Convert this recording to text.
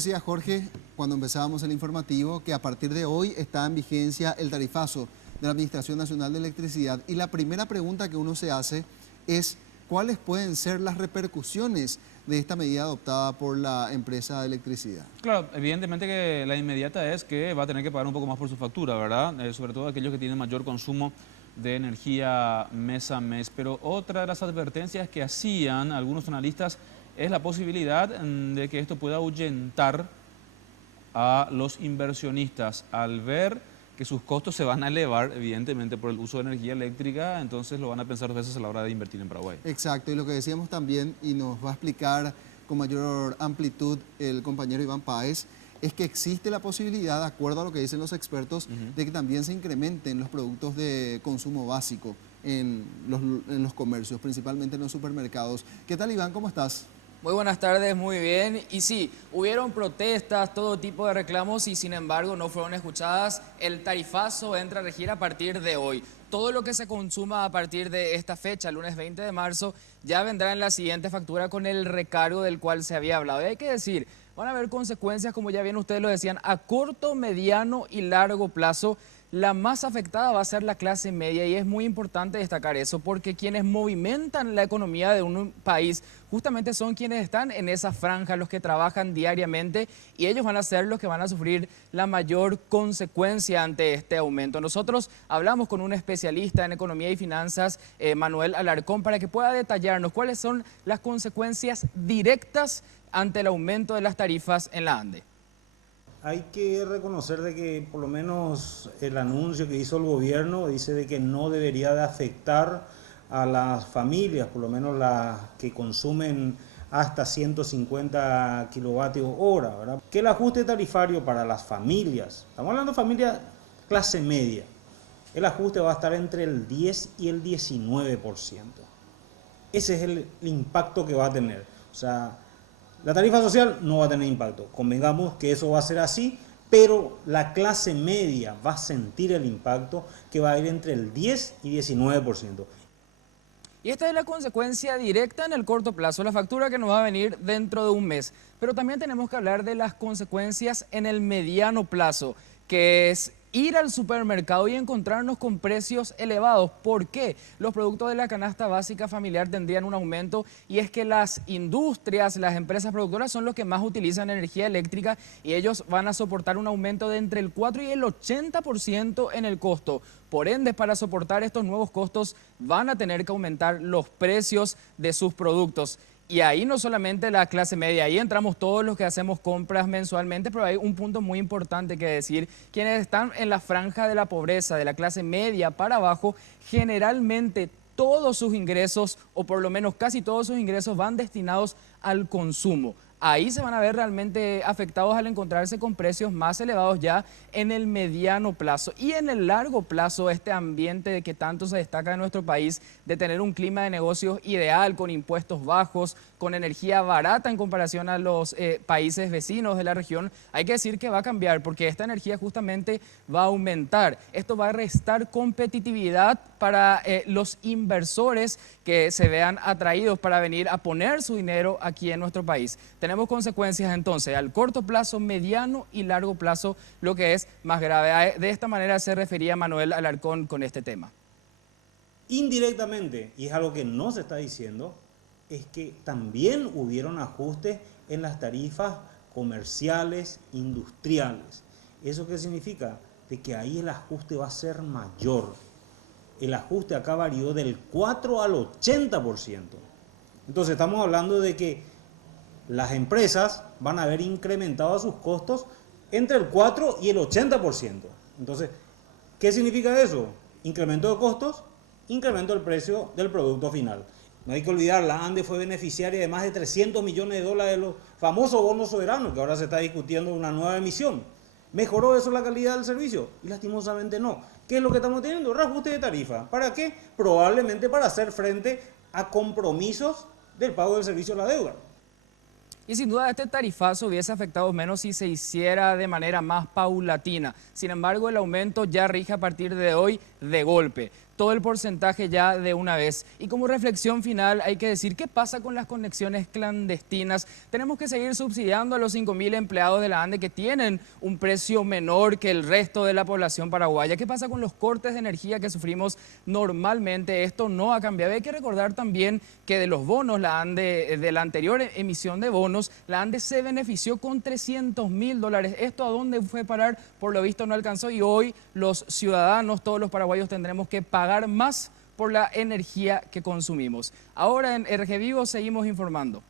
decía Jorge cuando empezábamos el informativo que a partir de hoy está en vigencia el tarifazo de la Administración Nacional de Electricidad y la primera pregunta que uno se hace es ¿cuáles pueden ser las repercusiones de esta medida adoptada por la empresa de electricidad? Claro, evidentemente que la inmediata es que va a tener que pagar un poco más por su factura, ¿verdad? Sobre todo aquellos que tienen mayor consumo de energía mes a mes. Pero otra de las advertencias que hacían algunos analistas es la posibilidad de que esto pueda ahuyentar a los inversionistas al ver que sus costos se van a elevar, evidentemente, por el uso de energía eléctrica, entonces lo van a pensar dos veces a la hora de invertir en Paraguay. Exacto, y lo que decíamos también, y nos va a explicar con mayor amplitud el compañero Iván Páez, es que existe la posibilidad, de acuerdo a lo que dicen los expertos, de que también se incrementen los productos de consumo básico en los comercios, principalmente en los supermercados. ¿Qué tal, Iván? ¿Cómo estás? Muy buenas tardes, muy bien. Y sí, hubieron protestas, todo tipo de reclamos y sin embargo no fueron escuchadas. El tarifazo entra a regir a partir de hoy. Todo lo que se consuma a partir de esta fecha, lunes 20 de marzo, ya vendrá en la siguiente factura con el recargo del cual se había hablado. Y hay que decir, van a haber consecuencias, como ya bien ustedes lo decían, a corto, mediano y largo plazo. La más afectada va a ser la clase media y es muy importante destacar eso porque quienes movimentan la economía de un país justamente son quienes están en esa franja, los que trabajan diariamente y ellos van a ser los que van a sufrir la mayor consecuencia ante este aumento. Nosotros hablamos con un especialista en economía y finanzas, Manuel Alarcón, para que pueda detallarnos cuáles son las consecuencias directas ante el aumento de las tarifas en la ANDE. Hay que reconocer de que por lo menos el anuncio que hizo el gobierno dice de que no debería de afectar a las familias, por lo menos las que consumen hasta 150 kilovatios hora, ¿verdad? Que el ajuste tarifario para las familias, estamos hablando de familias clase media, el ajuste va a estar entre el 10 y el 19%. Ese es el impacto que va a tener. O sea, la tarifa social no va a tener impacto, convengamos que eso va a ser así, pero la clase media va a sentir el impacto que va a ir entre el 10 y 19%. Y esta es la consecuencia directa en el corto plazo, la factura que nos va a venir dentro de un mes. Pero también tenemos que hablar de las consecuencias en el mediano plazo, que es ir al supermercado y encontrarnos con precios elevados. ¿Por qué? Los productos de la canasta básica familiar tendrían un aumento y es que las industrias, las empresas productoras son los que más utilizan energía eléctrica y ellos van a soportar un aumento de entre el 4 y el 80% en el costo. Por ende, para soportar estos nuevos costos van a tener que aumentar los precios de sus productos. Y ahí no solamente la clase media, ahí entramos todos los que hacemos compras mensualmente, pero hay un punto muy importante que decir, quienes están en la franja de la pobreza, de la clase media para abajo, generalmente todos sus ingresos, o por lo menos casi todos sus ingresos, van destinados al consumo. Ahí se van a ver realmente afectados al encontrarse con precios más elevados ya en el mediano plazo. Y en el largo plazo, este ambiente de que tanto se destaca en nuestro país, de tener un clima de negocios ideal, con impuestos bajos, con energía barata en comparación a los países vecinos de la región, hay que decir que va a cambiar porque esta energía justamente va a aumentar. Esto va a restar competitividad para los inversores que se vean atraídos para venir a poner su dinero aquí en nuestro país. Tenemos consecuencias entonces al corto plazo, mediano y largo plazo, lo que es más grave. De esta manera se refería Manuel Alarcón con este tema. Indirectamente, y es algo que no se está diciendo, es que también hubieron ajustes en las tarifas comerciales, industriales. ¿Eso qué significa? De que ahí el ajuste va a ser mayor. El ajuste acá varió del 4 al 80%. Entonces estamos hablando de que las empresas van a haber incrementado sus costos entre el 4 y el 80%. Entonces, ¿qué significa eso? Incremento de costos, incremento del precio del producto final. No hay que olvidar, la ANDE fue beneficiaria de más de 300 millones de dólares de los famosos bonos soberanos, que ahora se está discutiendo una nueva emisión. ¿Mejoró eso la calidad del servicio? Y lastimosamente no. ¿Qué es lo que estamos teniendo? Reajuste de tarifa. ¿Para qué? Probablemente para hacer frente a compromisos del pago del servicio a la deuda. Y sin duda este tarifazo hubiese afectado menos si se hiciera de manera más paulatina. Sin embargo, el aumento ya rige a partir de hoy de golpe, todo el porcentaje ya de una vez. Y como reflexión final hay que decir, ¿qué pasa con las conexiones clandestinas? Tenemos que seguir subsidiando a los 5.000 empleados de la ANDE que tienen un precio menor que el resto de la población paraguaya. ¿Qué pasa con los cortes de energía que sufrimos normalmente? Esto no ha cambiado. Hay que recordar también que de los bonos, la ANDE, de la anterior emisión de bonos, la ANDE se benefició con $300.000. ¿Esto a dónde fue a parar? Por lo visto no alcanzó y hoy los ciudadanos, todos los paraguayos, tendremos que pagar más por la energía que consumimos. Ahora en RG Vivo seguimos informando.